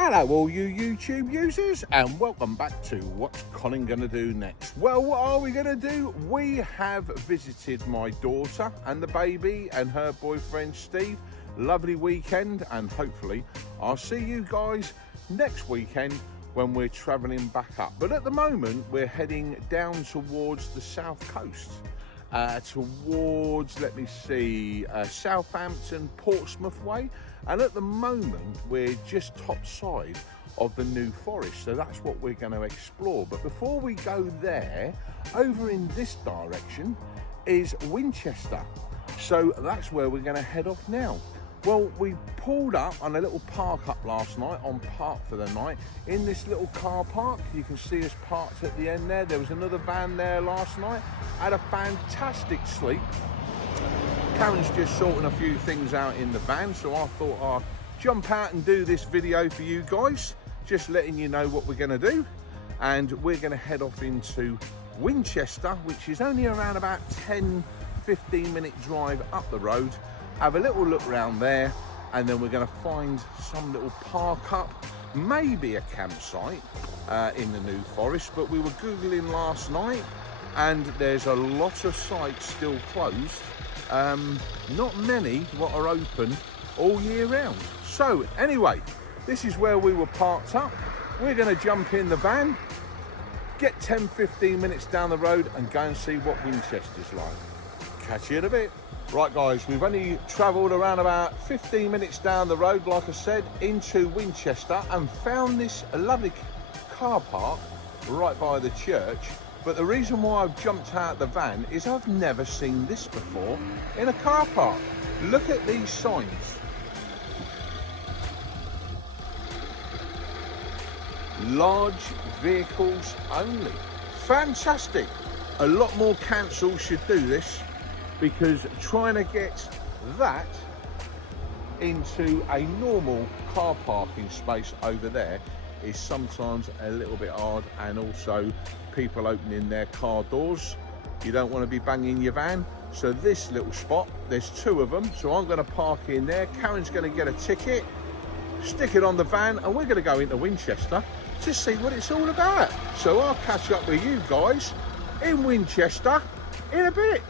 Hello all you YouTube users, and welcome back to What's Colin Gonna Do Next. Well, what are we gonna do? We have visited my daughter and the baby and her boyfriend Steve. Lovely weekend, and hopefully I'll see you guys next weekend when we're traveling back up. But at the moment we're heading down towards the south coast, towards, let me see, Southampton, Portsmouth way. And at the moment we're just topside of the New Forest, so that's what we're going to explore. But before we go there, over in this direction is Winchester, so that's where we're going to head off now. Well, we pulled up on a little park up last night on Park for the Night in this little car park. You can see us parked at the end there. There was another van there last night. Had a fantastic sleep. Karen's just sorting a few things out in the van, so I thought I'd jump out and do this video for you guys, just letting you know what we're going to do. And we're going to head off into Winchester, which is only around about 10-15 minute drive up the road. Have a little look around there, and then we're going to find some little park up, maybe a campsite in the New Forest. But we were googling last night and there's a lot of sites still closed, not many what are open all year round. So anyway, this is where we were parked up. We're going to jump in the van, get 10-15 minutes down the road and go and see what Winchester's like. Catch you in a bit. Right guys, we've only travelled around about 15 minutes down the road, like I said, into Winchester, and found this lovely car park right by the church. But the reason why I've jumped out the van is I've never seen this before in a car park. Look at these signs. Large vehicles only. Fantastic. A lot more councils should do this, because trying to get that into a normal car parking space over there is sometimes a little bit hard, and also people opening their car doors. You don't want to be banging your van. So this little spot, there's two of them, so I'm going to park in there. Karen's going to get a ticket, stick it on the van, and we're going to go into Winchester to see what it's all about. So I'll catch up with you guys in Winchester in a bit.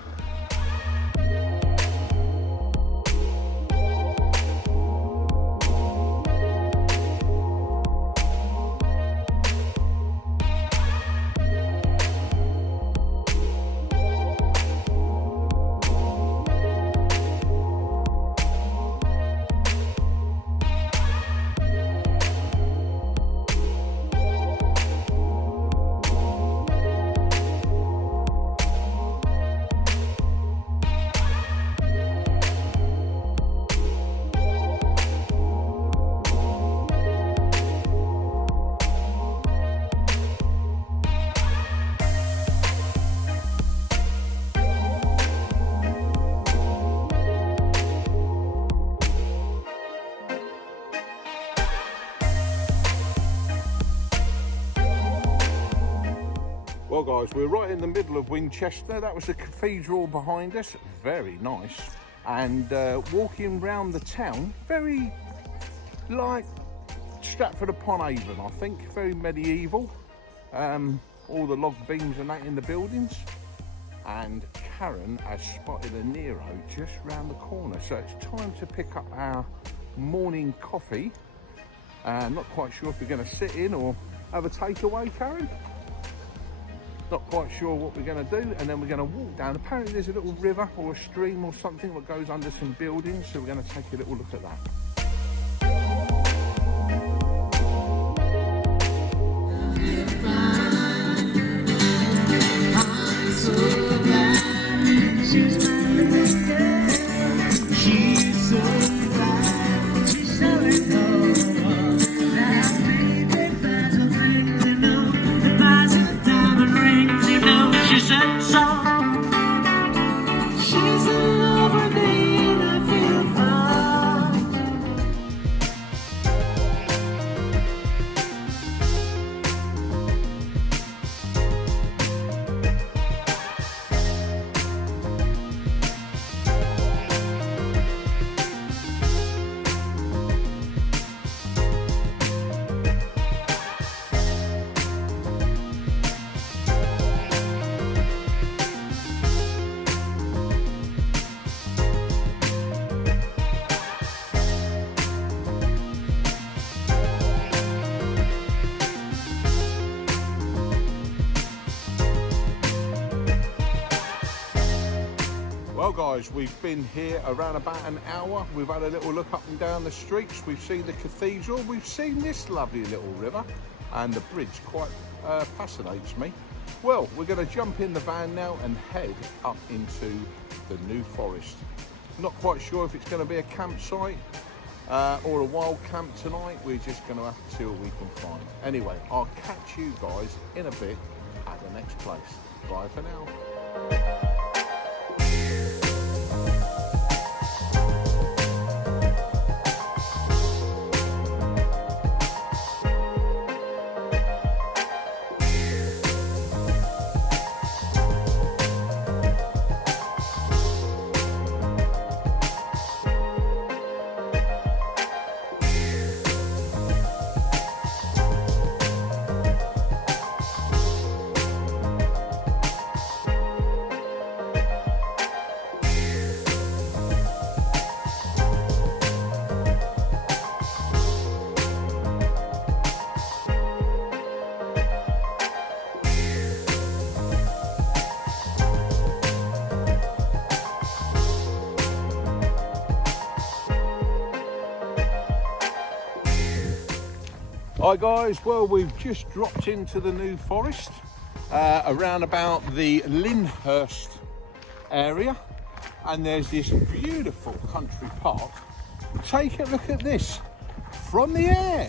Well guys, we're right in the middle of Winchester. That was the cathedral behind us, very nice. And walking around the town, very like Stratford upon Avon, I think, very medieval. All the log beams and that in the buildings. And Karen has spotted a Nero just round the corner. So it's time to pick up our morning coffee. I'm not quite sure if we're going to sit in or have a takeaway, Karen. Not quite sure what we're going to do, and then we're going to walk down. Apparently there's a little river or a stream or something that goes under some buildings, so we're going to take a little look at that. guys, we've been here around about an hour. We've had a little look up and down the streets. We've seen the cathedral. We've seen this lovely little river, and the bridge quite fascinates me. Well, we're going to jump in the van now and head up into the New Forest. Not quite sure if it's going to be a campsite or a wild camp tonight. We're just going to have to see what we can find. Anyway, I'll catch you guys in a bit at the next place. Bye for now. Hi guys, well we've just dropped into the New Forest around about the Lyndhurst area, and there's this beautiful country park. Take a look at this from the air.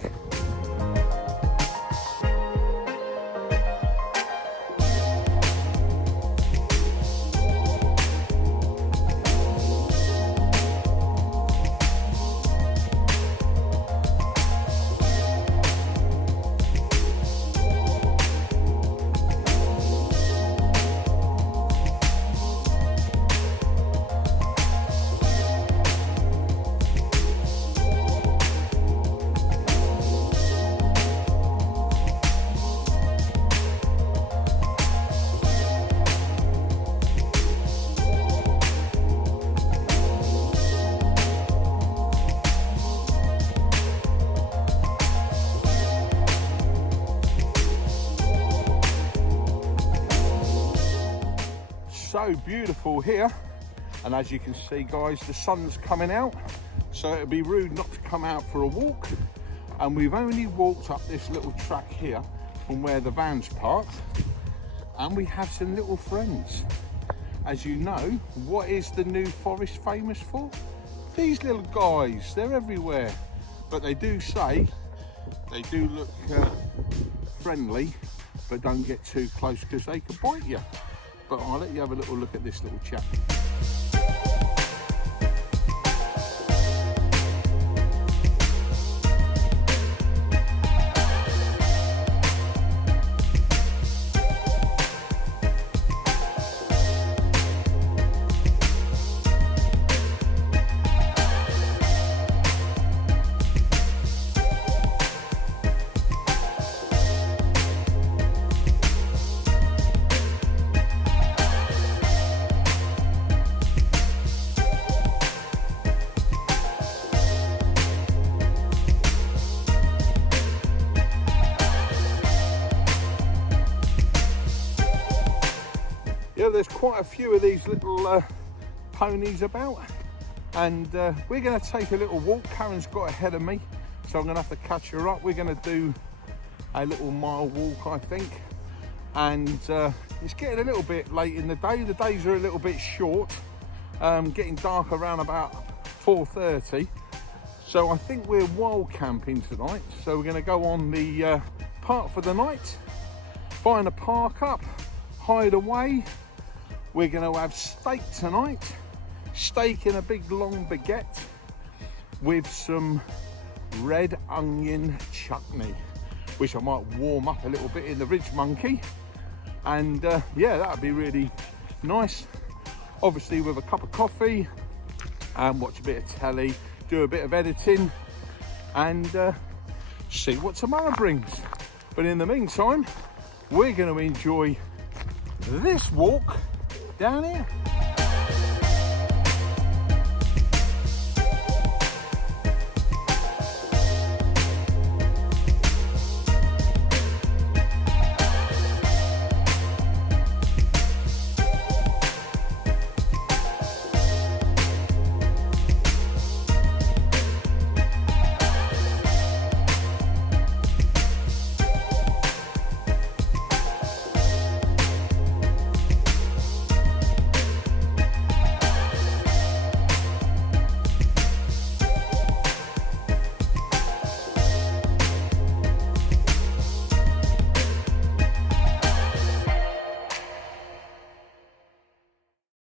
So beautiful here, and as you can see guys, the sun's coming out, so it'd be rude not to come out for a walk. And we've only walked up this little track here from where the van's parked, and we have some little friends. As you know, what is the New Forest famous for? These little guys, they're everywhere, but they do say they do look friendly, but don't get too close because they could bite you. But I'll let you have a little look at this little chap. There's quite a few of these little ponies about, and we're going to take a little walk. Karen's got ahead of me, so I'm going to have to catch her up. We're going to do a little mile walk, I think, and it's getting a little bit late in the day. The days are a little bit short, getting dark around about 4:30, so I think we're wild camping tonight. So we're going to go on the park for the night, find a park up, hide away. We're going to have steak tonight, steak in a big long baguette with some red onion chutney, which I might warm up a little bit in the Ridge Monkey, and yeah, that would be really nice. Obviously with a cup of coffee and watch a bit of telly, do a bit of editing, and see what tomorrow brings. But in the meantime, we're going to enjoy this walk down here.